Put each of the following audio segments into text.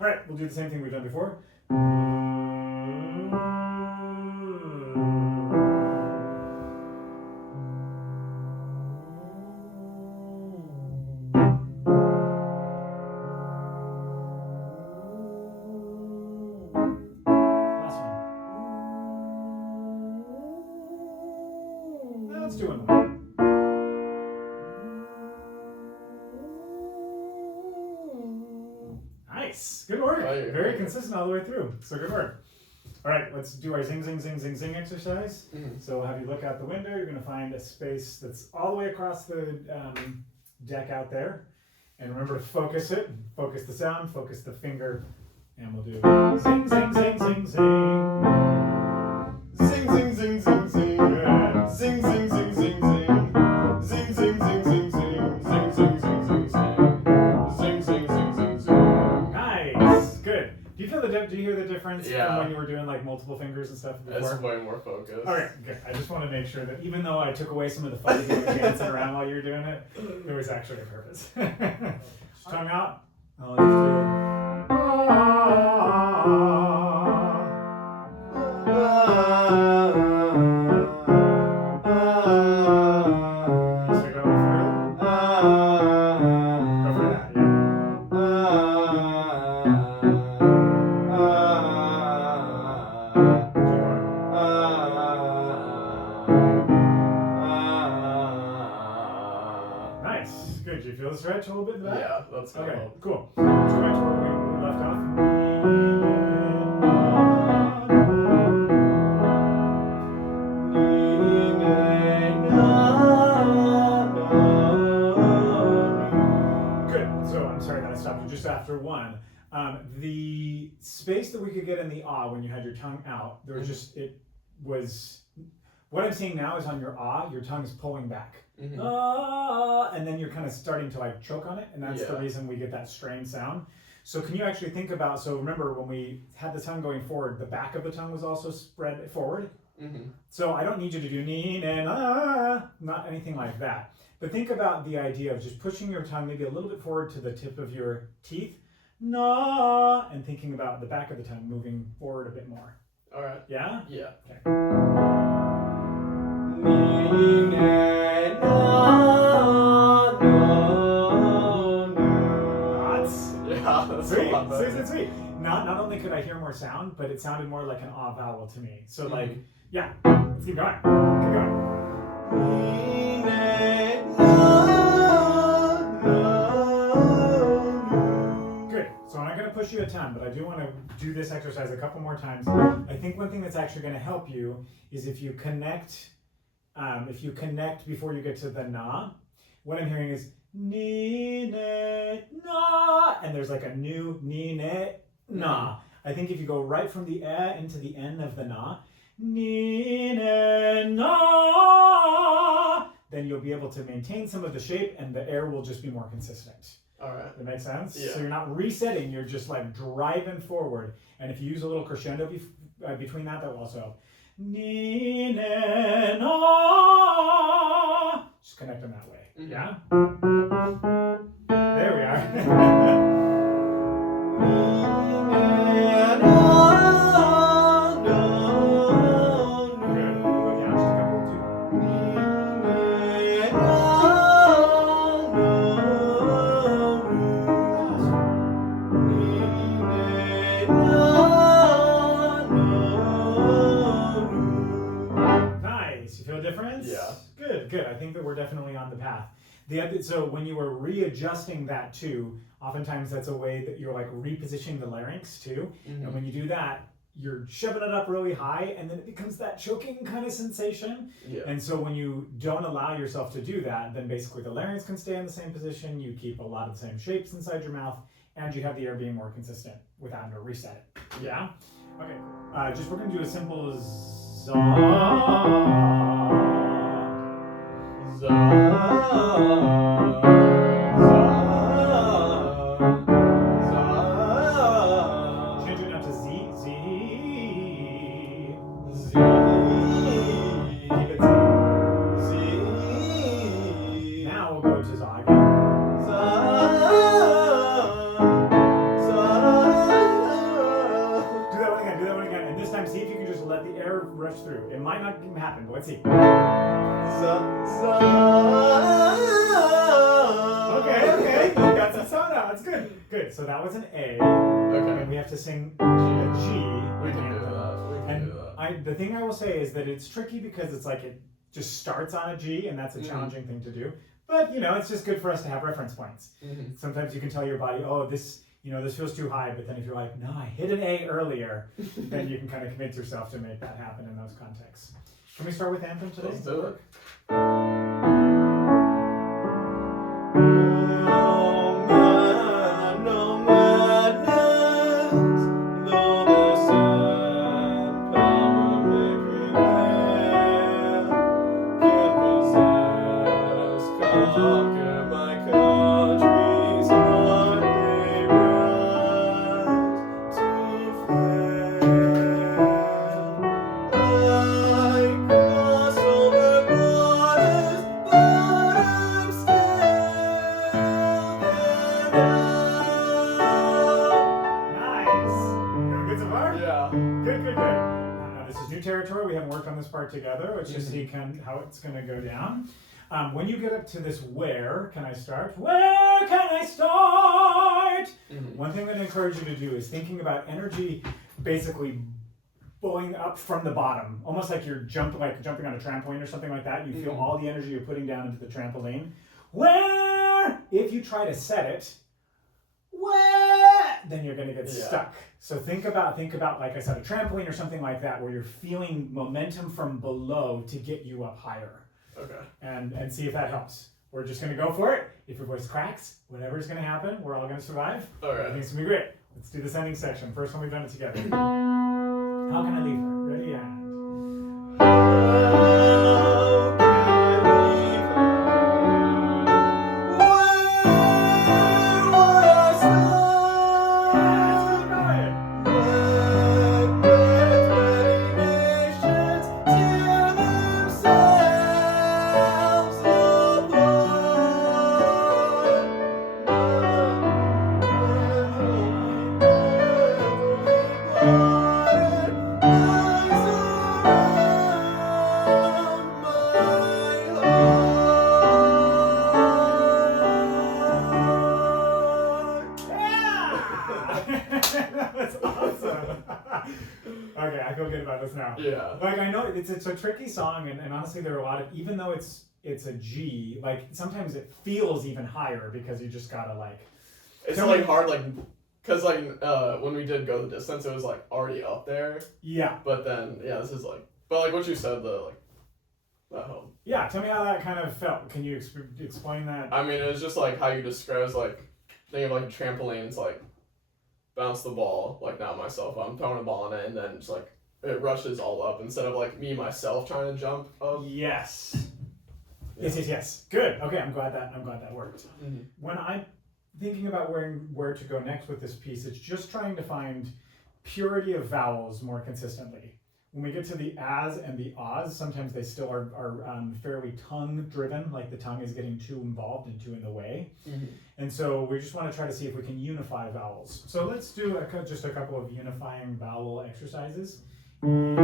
All right, we'll do the same thing we've done before. Last one. Now let's do one more. Nice. Good work. Very consistent all the way through. So good work. All right, let's do our zing, zing, zing, zing, zing exercise. So we'll have you look out the window. You're going to find a space that's all the way across the deck out there. And remember to focus it. Focus the sound, focus the finger. And we'll do zing, zing, zing, zing, zing. Zing, zing, zing, zing, zing. Good. Zing, zing, zing, zing, zing. Zing, zing, zing, zing, zing. Zing, zing, zing, zing, zing. Zing, zing, zing, zing, zing. Nice. Good. Do you feel do you hear the difference Yeah. from when you were doing like multiple fingers and stuff before? That's way more focused. All right, good. I just want to make sure that even though I took away some of the fun of you dancing around while you were doing it, there was actually a purpose. Tongue out. I'll just Nice. Good. Did you feel the stretch a little bit in the back? Yeah, that's gonna Okay, help. cool. Let's go back to where we left off. Good. So I'm sorry that I stopped you just after one. The space that we could get in the ah when you had your tongue out, there was just, it was, what I'm seeing now is on your ah, your tongue is pulling back. Ah, and then you're kind of starting to like choke on it, and that's the reason we get that strained sound. So can you actually think about, so remember when we had the tongue going forward, the back of the tongue was also spread forward. So I don't need you to do nee, na, na, not anything like that. But think about the idea of just pushing your tongue maybe a little bit forward to the tip of your teeth, na, and thinking about the back of the tongue moving forward a bit more. All right. Yeah? Yeah. Okay. That's Sweet, a lot better. sweet, sweet. Not only could I hear more sound, but it sounded more like an ah vowel to me. So like, yeah, let's keep going. Keep going. Good. So I'm not going to push you a ton, but I do want to do this exercise a couple more times. I think one thing that's actually going to help you is if you connect before you get to the na. What I'm hearing is ni ne na, and there's like a new ni ne na. I think if you go right from the eh into the end of the na, ni ne na, then you'll be able to maintain some of the shape, and the air will just be more consistent. All right. That makes sense? Yeah. So you're not resetting, you're just like driving forward. And if you use a little crescendo between that will also help. Ni ne na. Just connect them that way. Yeah? There we are. Good. We'll go down just a couple too. Nice. You feel a difference? Yeah. Good. I think that we're definitely on the path. So when you were readjusting that too, oftentimes that's a way that you're like repositioning the larynx too. And when you do that, you're shoving it up really high, and then it becomes that choking kind of sensation. Yeah. And so when you don't allow yourself to do that, then basically the larynx can stay in the same position, you keep a lot of the same shapes inside your mouth, and you have the air being more consistent without having to reset it. Yeah? Okay, cool. We're going to do a simple za. Change it now to Z. Keep it Z. Now we'll go to za again. rush through. It might not happen, but let's see. Okay, you got some sound out. That's good. Good. So that was an A. Okay. And we have to sing a G. We can do that. The thing I will say is that it's tricky because it's like it just starts on a G, and that's a challenging thing to do. But it's just good for us to have reference points. Mm-hmm. Sometimes you can tell your body, oh, this feels too high. But then if you're like, no, I hit an A earlier, then you can kind of convince yourself to make that happen in those contexts. Can we start with anthem today? Let's do it. Territory. We haven't worked on this part together. Let's just see how it's going to go down. When you get up to this where can I start? Where can I start? One thing that I encourage you to do is thinking about energy basically going up from the bottom, almost like you're jumping on a trampoline or something like that. You feel all the energy you're putting down into the trampoline. Where, if you try to set it, then you're going to get stuck. So think about, like I said, a trampoline or something like that, where you're feeling momentum from below to get you up higher. Okay. And see if that helps. We're just going to go for it. If your voice cracks, whatever's going to happen, we're all going to survive. All right. I think it's going to be great. Let's do this ending section. First one we've done it together. How can I leave her? Ready, and... That's awesome. Okay, I feel good about this now. Yeah. Like, I know it's a tricky song, and honestly, there are a lot of, even though it's a G, like sometimes it feels even higher because you just gotta like. It's like hard, like, cause like when we did Go the Distance, it was like already up there. Yeah. But then this is like, but like what you said, that helped. Yeah, tell me how that kind of felt. Can you explain that? I mean, it was just like how you described, like, think of like trampolines, like bounce the ball, like not myself, I'm throwing a ball in it, and then just like it rushes all up instead of like me myself trying to jump up. Yes. Yeah. Yes. Good. Okay, I'm glad that worked. Mm-hmm. When I'm thinking about where to go next with this piece, it's just trying to find purity of vowels more consistently. When we get to the as and the ahs, sometimes they still are fairly tongue driven, like the tongue is getting too involved and too in the way. Mm-hmm. And so we just want to try to see if we can unify vowels. So let's do just a couple of unifying vowel exercises. Great.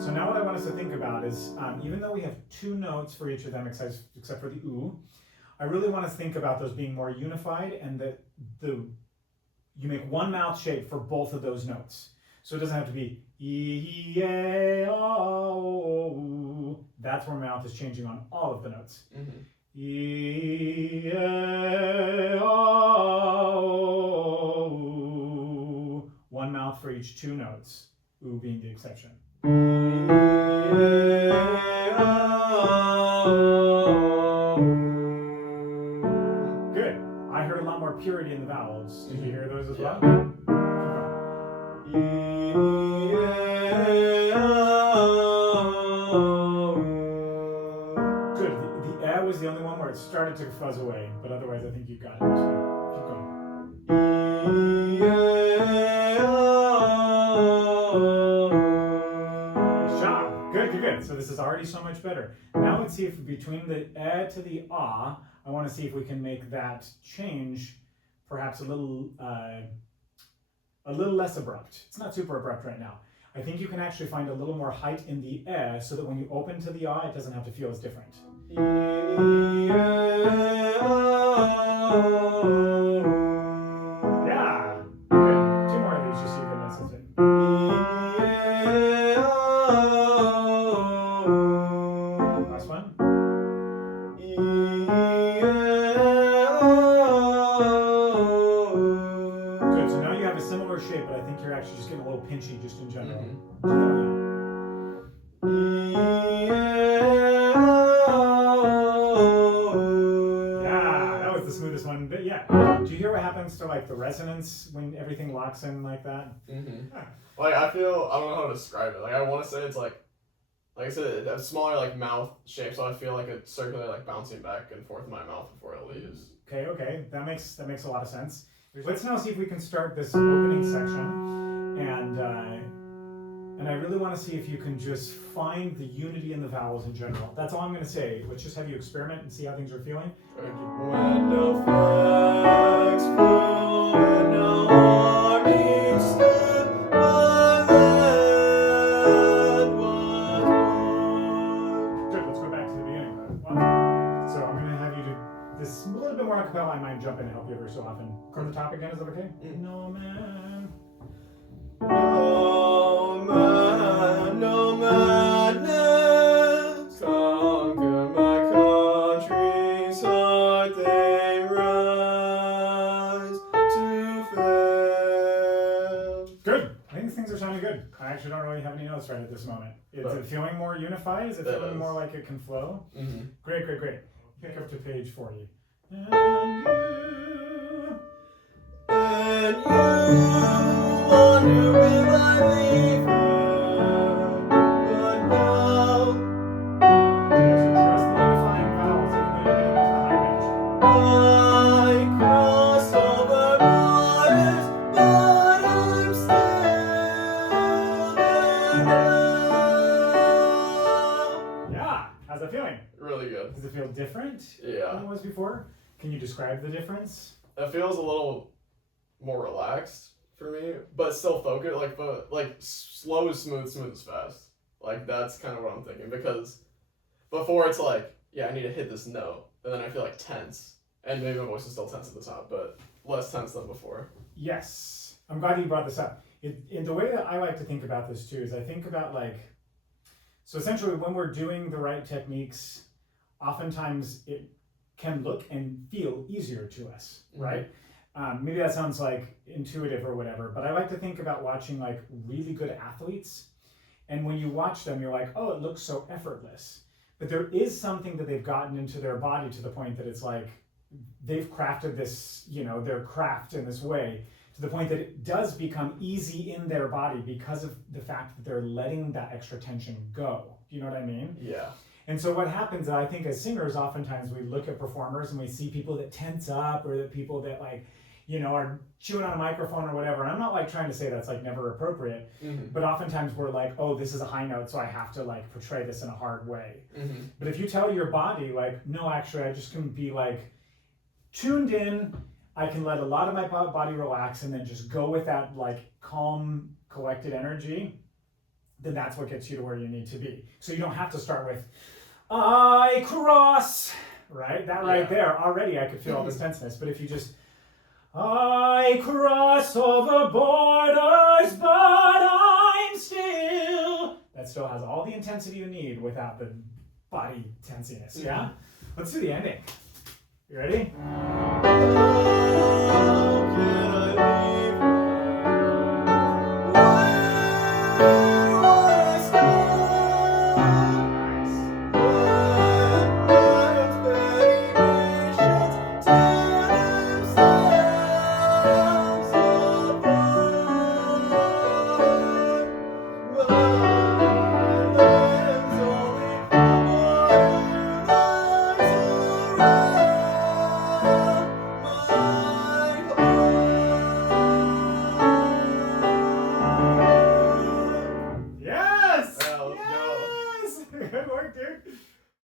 So now what I want us to think about is, even though we have two notes for each of them except for the oo, I really want us to think about those being more unified, and that you make one mouth shape for both of those notes. So it doesn't have to be e-e-o. That's where mouth is changing on all of the notes. Mm-hmm. E-e-o. One mouth for each two notes, oo being the exception. Good. I heard a lot more purity in the vowels. Did you hear those as well? Good. The eh was the only one where it started to fuzz away, but otherwise I think you got it. So keep going. Nice job. Good. So this is already so much better. Now let's see if between the eh to the ah, I want to see if we can make that change perhaps a little less abrupt. It's not super abrupt right now. I think you can actually find a little more height in the so that when you open to the it doesn't have to feel as different. Yeah. Good. Two more of these just so you get nice and fit. Last one. Good. So now you have a similar shape, but I think you're actually just getting a little pinchy just in general. Yeah, that was the smoothest one. But yeah, do you hear what happens to like the resonance when everything locks in like that? Like I feel, I don't know how to describe it. Like I want to say it's like I said, a smaller like mouth shape, so I feel like it's circular, like bouncing back and forth in my mouth before it leaves. Okay, that makes a lot of sense. Let's now see if we can start this opening section, and I really want to see if you can just find the unity in the vowels in general. That's all I'm going to say. Let's just have you experiment and see how things are feeling. When no flags flew, when no army stood, my land was won. Good, let's go back to the beginning. So I'm going to have you do this a little bit more acapella. I might jump in and help you every so often. From the top again, is that okay? No man. No man, no madness, conquer my country's heart, they rise to fail. Good. I think things are sounding good. I actually don't really have any notes right at this moment. Is it feeling more unified? Is it feeling more like it can flow? Great. Pick up to page 40. And you wonder will I leave her, but now so trust the unifying vowels even though you're getting into the high range. I cross over waters, but I'm still there now. Yeah. How's that feeling? Really good. Does it feel different Yeah. than it was before? Can you describe the difference? It feels a little more relaxed for me, but still focused. Like slow is smooth, smooth is fast. Like that's kind of what I'm thinking, because before it's like, yeah, I need to hit this note, and then I feel like tense, and maybe my voice is still tense at the top, but less tense than before. Yes. I'm glad you brought this up. In the way that I like to think about this too is I think about so essentially when we're doing the right techniques, oftentimes it can look and feel easier to us, right? Maybe that sounds like intuitive or whatever, but I like to think about watching like really good athletes. And when you watch them, you're like, oh, it looks so effortless. But there is something that they've gotten into their body to the point that it's like they've crafted this, their craft in this way to the point that it does become easy in their body because of the fact that they're letting that extra tension go. Do you know what I mean? Yeah. And so what happens, I think as singers, oftentimes we look at performers and we see people that tense up or that people that are chewing on a microphone or whatever. And I'm not trying to say that's never appropriate, but oftentimes we're like, oh, this is a high note, so I have to portray this in a hard way. But if you tell your body no, actually, I just can be tuned in, I can let a lot of my body relax and then just go with that calm, collected energy, then that's what gets you to where you need to be. So you don't have to start with, I cross, right? That right there, already I could feel all this tenseness. But if you just, I cross over borders, but I'm still, that still has all the intensity you need without the body tensiness, yeah? Let's do the ending. You ready? How can I leave